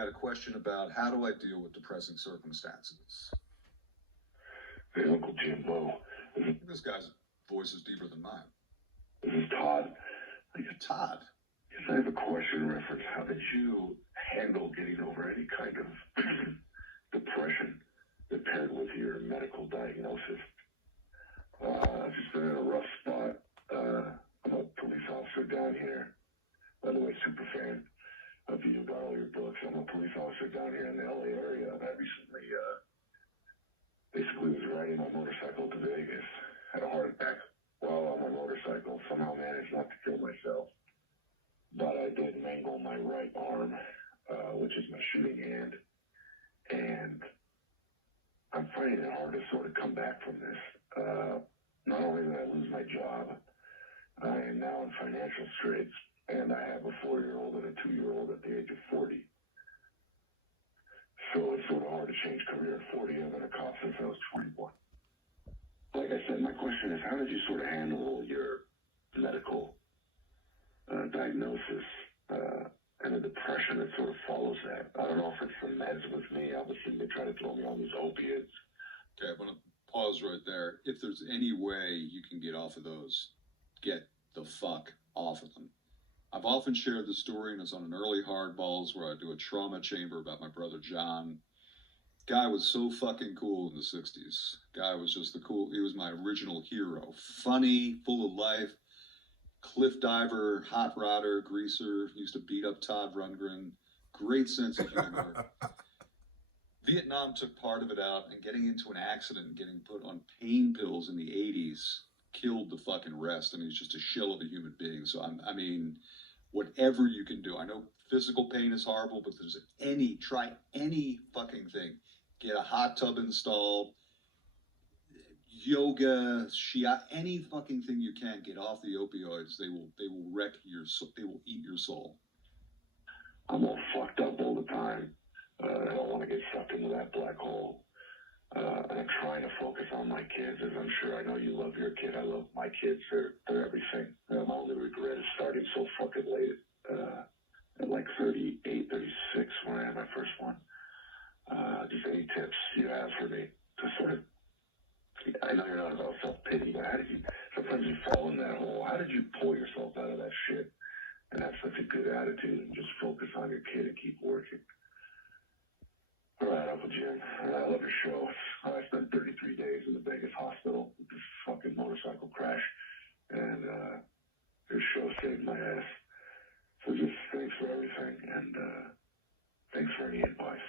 got a question about how do I deal with depressing circumstances. Hey, Uncle Jimbo. This guy's voice is deeper than mine. This is Todd. Hey, Todd. Yes, I have a question in reference. How did you handle getting over any kind of depression that paired with your medical diagnosis? I've just been in a rough spot. I'm a police officer down here. By the way, super fan of you, got all your books. I'm a police officer down here in the LA area, and I recently basically was riding my motorcycle to Vegas. Had a heart attack while on my motorcycle. Somehow managed not to kill myself. But I did mangle my right arm, which is my shooting hand. And I'm finding it hard to sort of come back from this. Not only did I lose my job, I am now in financial straits. And I have a 4-year-old and a 2-year-old at the age of 40. So it's sort of hard to change career at 40. I've been a cop since I was 21. Like I said, my question is, how did you sort of handle your medical diagnosis and the depression that sort of follows that? I don't know if it's the meds with me. Obviously, they try to throw me on these opiates. Okay, I'm going to pause right there. If there's any way you can get off of those, get the fuck off of them. I've often shared the story, and it's on an early Hardballs where I do a trauma chamber about my brother John. Guy was so fucking cool in the 60s. Guy was just he was my original hero. Funny, full of life, cliff diver, hot rodder, greaser, used to beat up Todd Rundgren. Great sense of humor. Vietnam took part of it out, and getting into an accident and getting put on pain pills in the 80s killed the fucking rest, and he's just a shell of a human being. So I mean, whatever you can do. I know physical pain is horrible, but try any fucking thing. Get a hot tub installed, yoga, Shia, any fucking thing you can. Get off the opioids. They will wreck your soul. They will eat your soul. I'm all fucked up all the time. I don't want to get sucked into that black hole. And I'm trying to focus on my kids, as I'm sure I know you love your kid. I love my kids. They're everything. My only regret is starting so fucking late. At like 38, 36 when I had my first one. Just any tips you have for me to sort of, I know you're not about self-pity, but sometimes you fall in that hole. How did you pull yourself out of that shit and have such a good attitude and just focus on your kid and keep working? All right, Uncle Jim, I love your show. I spent 33 days in the Vegas hospital with this fucking motorcycle crash, and your show saved my ass. So just thanks for everything, and thanks for any advice.